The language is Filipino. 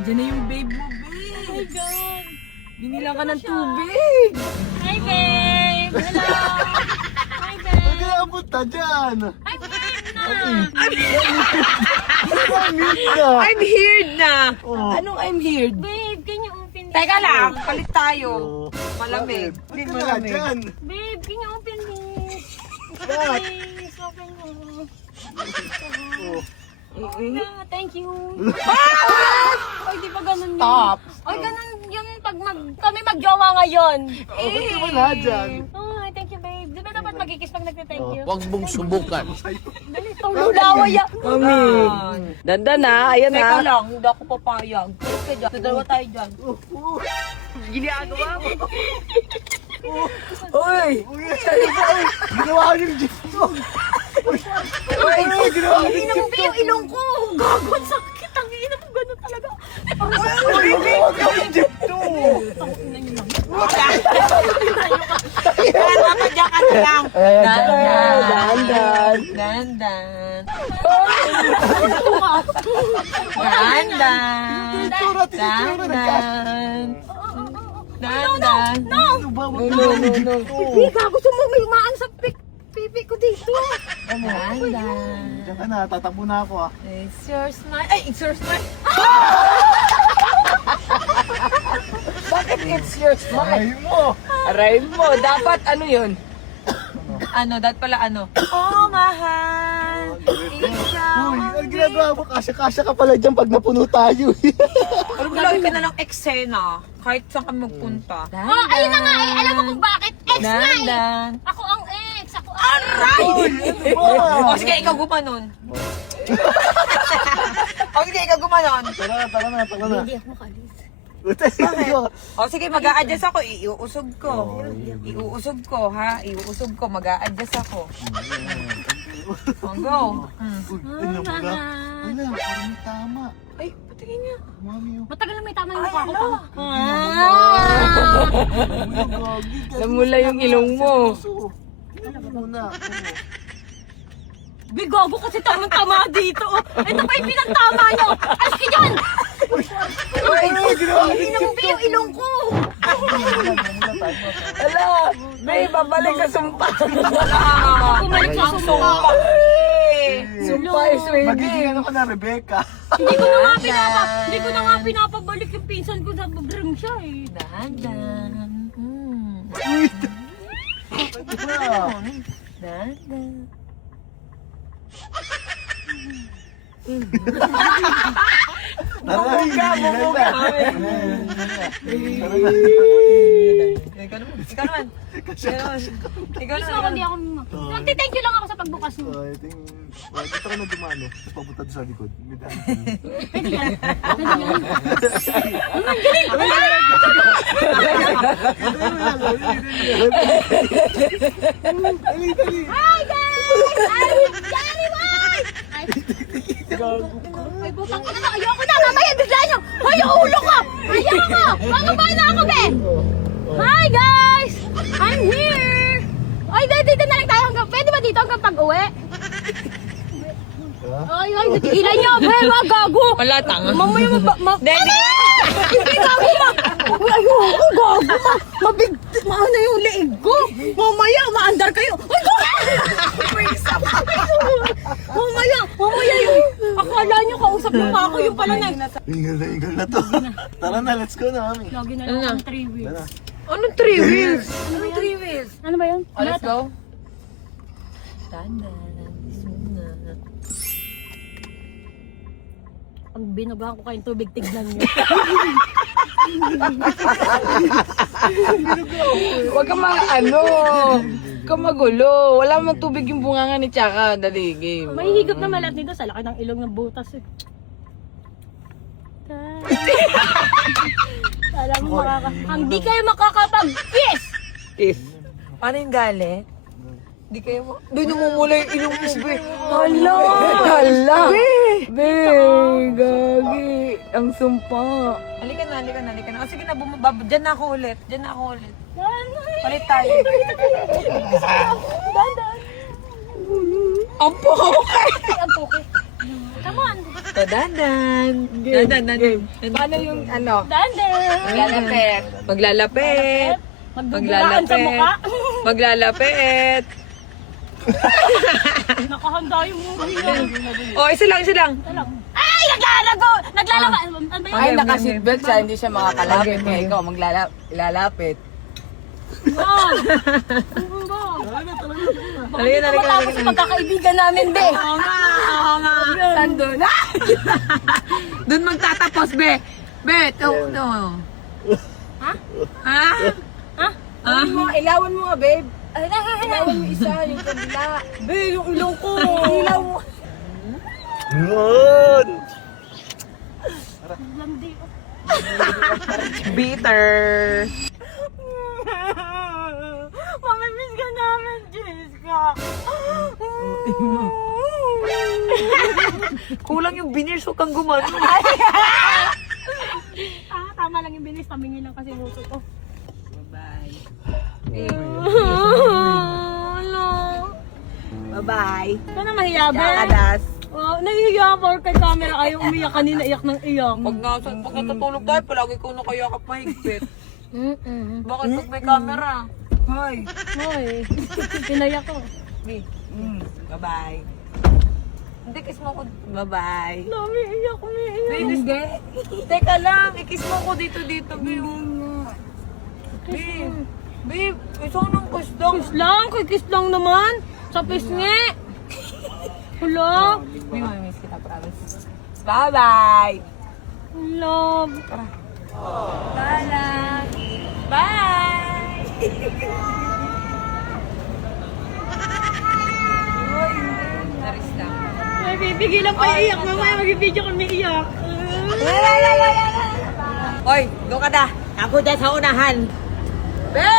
Diyan na yung babe mo, Oh babe. my God. Binilang ka ng tubig. Hi, babe. Hello. Hi, Huwag babe. ka na punta dyan. I'm here na. Mute na. I'm here na. Oh. Anong I'm here? Babe, can you open this? Teka lang, palit tayo. Oh. Malamig. Bakit? Hindi Huwag ka na malamig. dyan. Babe, can you open this? Bakit? Please, open mo. Oh. Ah, thank you. Ay, di ba ganun yun? Stop. Ay, ganun yun pag kami magjowa ngayon. Oh, ba't ka wala dyan? Oh, thank you, babe. Di ba dapat magkikis pag nagte-thank you? Huwag mong subukan. Dali, itong lulaway yan. Mami. Danda na, ayan Teka na. lang, hindi ako papayag. Teka dyan, dalawa tayo dyan. Ginagawa mo. Uy! Uy, ginawa ko yung gift ko. Uy! Ginawa ko yung Ina mo gift ba yung ilong ko? Gago, ang sakit. Ang ina mo, gano'n talaga. ko. Ginawa ko yung gift ko. Papadya ka na lang. Dahan-dahan. Dandan. Dandan. Titsura, titsura. Dandan. Dandan. Ano ba? Huwag No, mo no, yung no. gift ko. Ika, gusto mo may umaan sa pipi ko dito. Dandan. Diyan ka na, tatakbo na ako ah. It's your smile. Ay, it's your smile. Bakit it's your smile? Ay mo. Aray mo, dapat ano yun? Ano, dapat pala ano? Oh, mahal. Ikaw. Uy, ang ginagawa mo, kasya-kasya ka pala dyan pag napuno tayo. Gulay ka na ng eksena. Kahit saan kami magpunta. Oh, ayun na nga eh. Alam mo kung bakit? Ex nga eh. Dandan. Ako ang ex. Ako ang Aray! Wow. O sige, ikaw gumanon. O sige, ikaw gumanon. Tara na, tara na, tara na. Hindi ako makalis. O sige, mag-a-adjust ako. Iuusog ko. Iuusog ko, ha? Iuusog ko. Mag-a-adjust ako. O, go. Uy, ano ba? Wala, parang may tama. Ay, patingin niya. Mami, oh. Matagal na may tama yung mukha ko. ala. Namula yung ilong mo. Muna. Bigogo kasi tamang-tama dito. Ito pa yung pinagtama nyo. Alis ka dyan! Ay, ginawa ko Ina mo ba yung ilong ko? Ala, may babalik sa sumpa. Bumalik sa sumpa. Sumpa is waving. Magiging ano ka na, Rebecca. Hindi ko na nga pinapabalik yung pinsan ko sa bring siya eh. Dandan. Uy, tara. Dandan. Bumuga, bumuga. Tara na. Ikaw naman. Ikaw naman. Ikaw Gusto naman. ko hindi ako Magti-thank you lang ako sa pagbukas mo. I think, dito ka na dumano. Tapos papunta doon sa likod. May daan. Pwede yan. Pwede yan. Dali, dali. Hi guys! I'm Johnny White! Ay, butang ina na. Ayoko na. Mamaya bigla nyo. Hoy, yung ulo ko! Ayoko! Bababa na ako, be! Hi guys! I'm here! Ay, dito na lang tayo hanggang... Pwede ba dito hanggang pag-uwi? Ay, natigilan nyo. Be, mga gago! Wala, tanga. Mamaya Daddy! Hindi gago ma! Uy, ayoko, gago ma! Maano yung leeg ko? Mamaya, maandar kayo! Uy, gago! Mamaya yung... Akala nyo kausap mo pa ako yung pala na... Ingal na to. Tara na, let's go na, mami. Lagi na Ano lang na? ang 3 wheels. Tara. Anong 3 wheels? Anong 3 wheels? Ano ba yun? Oh, let's go. Dandan. Pag binugahan ko kayong tubig, tignan nyo. Huwag ka huwag ka magulo. Wala mang tubig yung bunganga ni Chaka. Dali, game. May higop na malat nito sa laki ng ilong ng butas eh. Alam mo hindi kayo makakapag-kiss! Kiss. Paano yung gali? Di kayo mo... Di namumula yung ilong mo, be. Hala! Hala! Be! Gagi! Ang sumpa. Halika na. O sige na, dyan na ako ulit. Palit tayo. Dandan! Ang poke! Ang puki. Come naman. O, dandan. Dandan. Paano yung ano? Dander. Lalapit. Maglalapit. Magdudulaan sa mukha. Maglalapit. Nakahanda yung movie yun. O, isa lang. Ay! Naglalaba. Ano ba yun? Ay, naka-seatbelt siya, hindi siya makakalapit. Kaya ikaw maglalapit. Wow. Halika. Matapos sa pagkakaibigan namin, be. Oo nga. Sando na? Doon magtatapos, be. Be, ito. Ha? Ha? Ilawan mo nga, babe. Ay, Ilawan mo isa, yung kabila. be, yung ilong ko. Ilaw mo. Yun! Landi. Bitter. Mamimiss ka namin, Jessica. Kulang yung veneers, huwag kang gumano. Tama lang yung binis. Tabingin lang kasi yung uso ko. Bye-bye. Hello. Bye-bye. Ito na mahiya, be. Kakadas. Oh, nahihiya ako kay camera kayo. Umiyak kanina, iyak ng iyak. Pag natutulog tayo, palagi ko nakayakap mahigpit. Bakit pag may camera? Hoy. Hoy, pinayak ko. Bye-bye. Hindi, kiss mo ko. Bye-bye. Dami, iyak, umiiyak. Hindi. Teka lang, ikis mo ko dito, babe. Babe, babe, isang nang kiss lang. Kiss lang, kiss lang naman. Sa pisngi. Hello? May mamimiss kita, promise. Bye-bye. Love. Bye! Bye! Naris lang. Ay, pipigilan pa iiyak. Mamaya mag-video kami iiyak. Oy, doon ka na. Ako dyan sa unahan. Be!